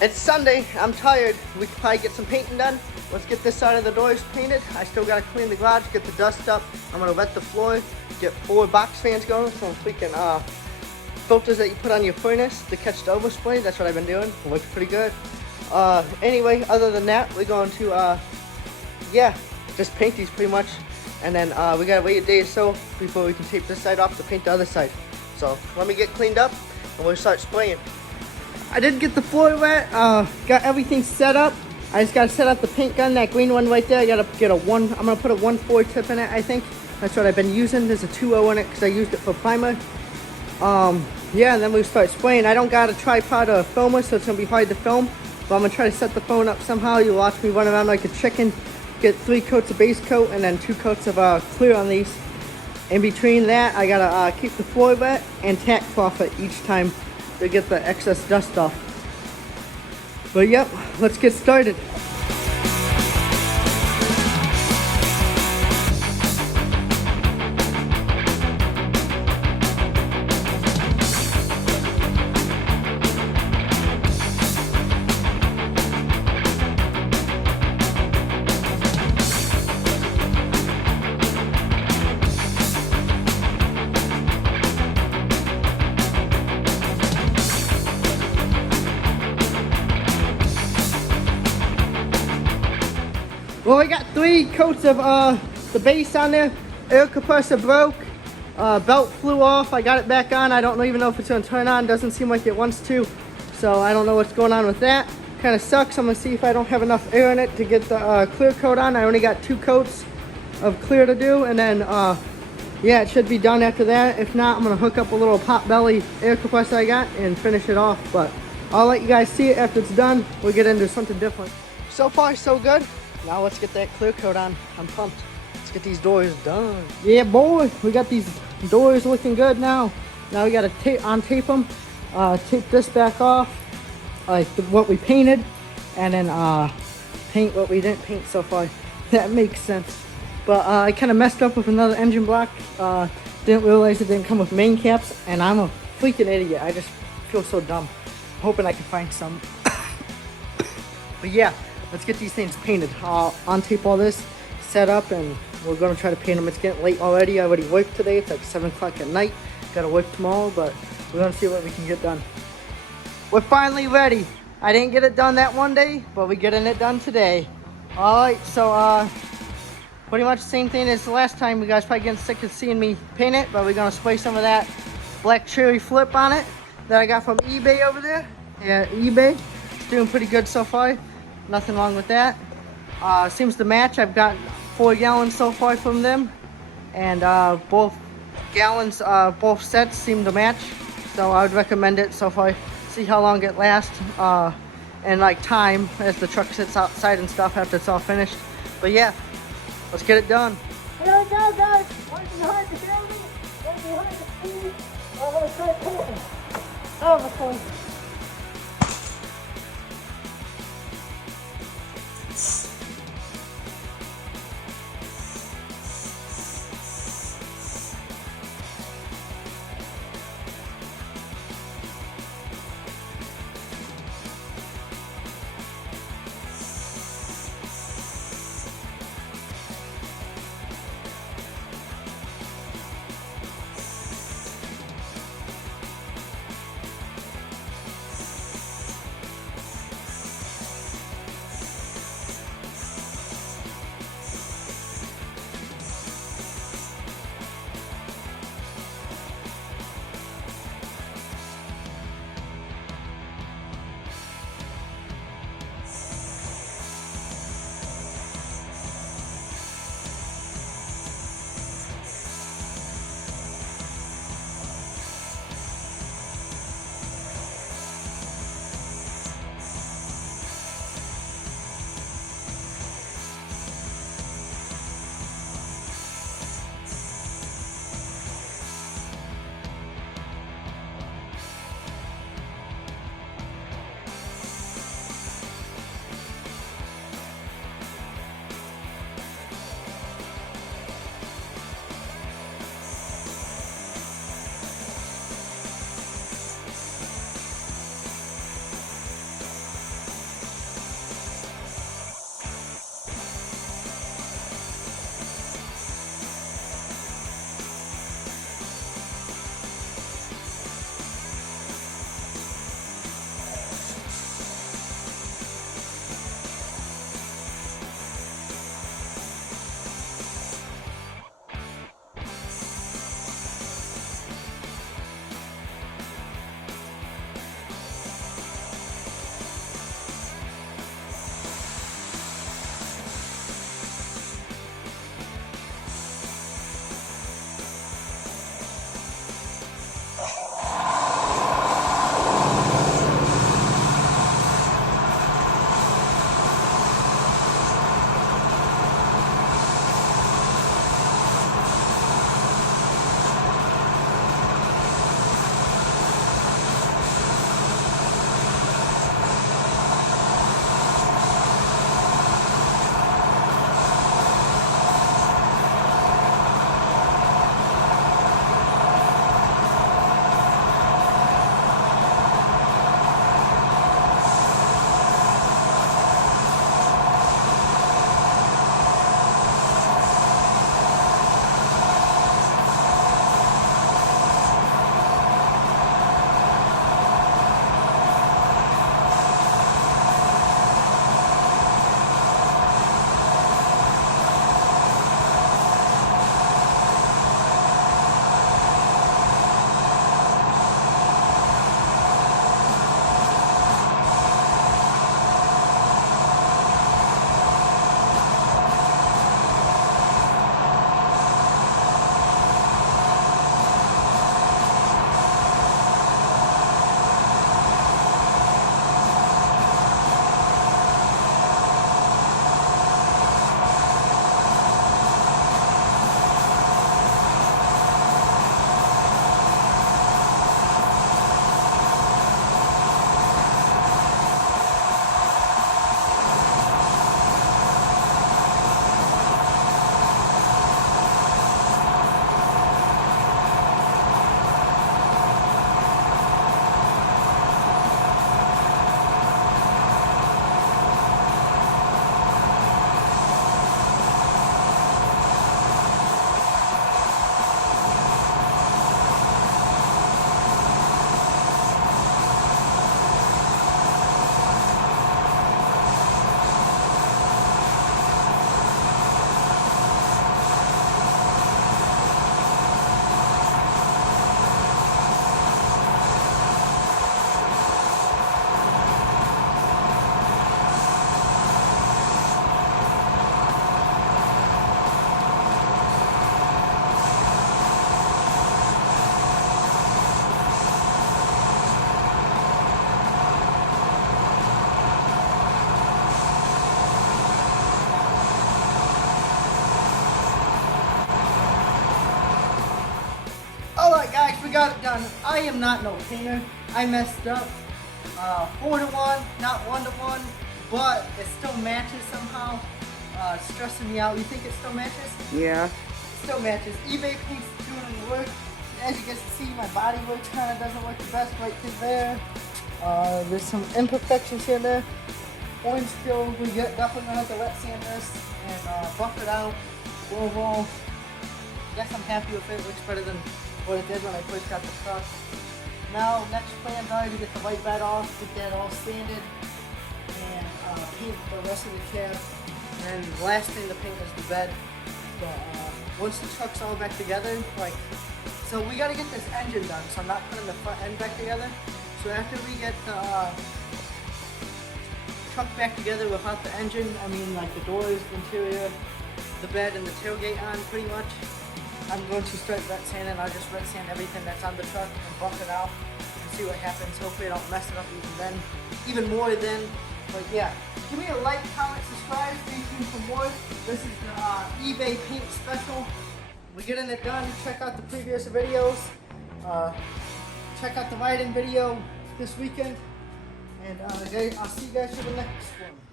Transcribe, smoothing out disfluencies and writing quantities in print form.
It's Sunday. I'm tired. We could probably get some painting done. Let's get this side of the doors painted. I still gotta clean the garage, get the dust up. I'm gonna wet the floor, get 4 box fans going, some freaking filters that you put on your furnace to catch the overspray. That's what I've been doing. It looks pretty good. Anyway, other than that, we're going to yeah, just paint these pretty much. And then we gotta wait a day or so before we can tape this side off to paint the other side. So let me get cleaned up and we'll start spraying. I did get the floor wet, got everything set up. I just gotta set up the paint gun, that green one right there. I gotta get I'm gonna put a 1/4 tip in it, I think. That's what I've been using. There's a 2.0 in it because I used it for primer. Yeah, and then we start spraying. I don't got a tripod or a filmer, so it's gonna be hard to film. But I'm gonna try to set the phone up somehow. You'll watch me run around like a chicken. Get 3 coats of base coat and then 2 coats of clear on these. In between that, I gotta keep the floor wet and tack cloth it each time to get the excess dust off. But yep, let's get started. Well, we got 3 coats of the base on there. Air compressor broke. Belt flew off. I got it back on. I don't even know if it's going to turn on. Doesn't seem like it wants to. So I don't know what's going on with that. Kind of sucks. I'm going to see if I don't have enough air in it to get the clear coat on. I only got 2 coats of clear to do. And then, yeah, it should be done after that. If not, I'm going to hook up a little pot belly air compressor I got and finish it off. But I'll let you guys see it after it's done. We'll get into something different. So far, so good. Now let's get that clear coat on. I'm pumped. Let's get these doors done. Yeah, boy, we got these doors looking good now. Now we gotta tape them, tape this back off, like what we painted, and then paint what we didn't paint so far. That makes sense. But I kind of messed up with another engine block. Didn't realize it didn't come with main caps, and I'm a freaking idiot. I just feel so dumb. I'm hoping I can find some. But yeah. Let's get these things painted. I'll untape all this, set up, and we're going to try to paint them. It's getting late already. I already worked today. It's like 7 o'clock at night. Got to work tomorrow, but we're going to see what we can get done. We're finally ready. I didn't get it done that one day, but we're getting it done today. Alright, so pretty much the same thing as the last time. You guys probably getting sick of seeing me paint it, but we're going to spray some of that black cherry flip on it that I got from eBay over there. Yeah, eBay. It's doing pretty good so far. Nothing wrong with that. Seems to match. I've got 4 gallons so far from them, and both gallons, both sets seem to match. So I would recommend it so far. See how long it lasts, and like time as the truck sits outside and stuff after it's all finished. But yeah, let's get it done. Here we go, guys. One behind the building, one behind the scenes. I'm gonna start painting. Oh, my phone. got it done. I am not no painter. I messed up. 4-to-1, not 1-to-1, but it still matches somehow. It's stressing me out. You think it still matches? Yeah. It still matches. eBay paint's doing the work. As you guys can see, my body work kind of doesn't work the best right through there. There's some imperfections here and there. Orange still, we definitely gonna have to wet sand this and buff it out. Overall, guess I'm happy with it. It looks better than what it did when I first got the truck. Now, next plans are to get the white bed off, get that all sanded, and paint the rest of the cab. And the last thing to paint is the bed. But once the truck's all back together, so we gotta get this engine done. So I'm not putting the front end back together. So after we get the truck back together without the engine, I mean like the doors, the interior, the bed, and the tailgate on pretty much, I'm going to start wet sanding. I'll just wet sand everything that's on the truck and buff it out and see what happens. Hopefully I don't mess it up even more then. But yeah, give me a like, comment, subscribe, stay tuned for more. This is the eBay paint special. We're getting it done. Check out the previous videos. Check out the riding video this weekend. And I'll see you guys for the next one.